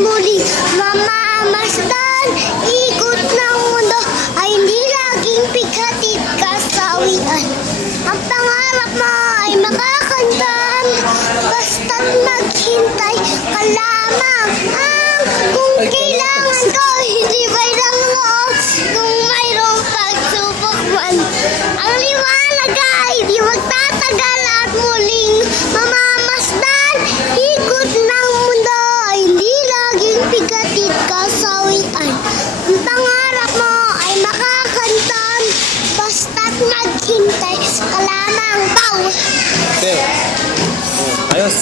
muling mamamasdan. Ikot ng mundo ay hindi laging pighatid kasawian. Ang pangarap mo ay makakamtan, basta't maghintay ka lamang. Kung kailangan ko, hindi ba lang loob kung mayroong pagsubok man. Ang liwanag ay di magtatagal at muling mamamasdan. Ikot ng mundo ay hindi laging pigatid kasawian. Ang pangarap mo ay makakantan, basta't maghintay ka lamang. Bow! Okay. Ayos.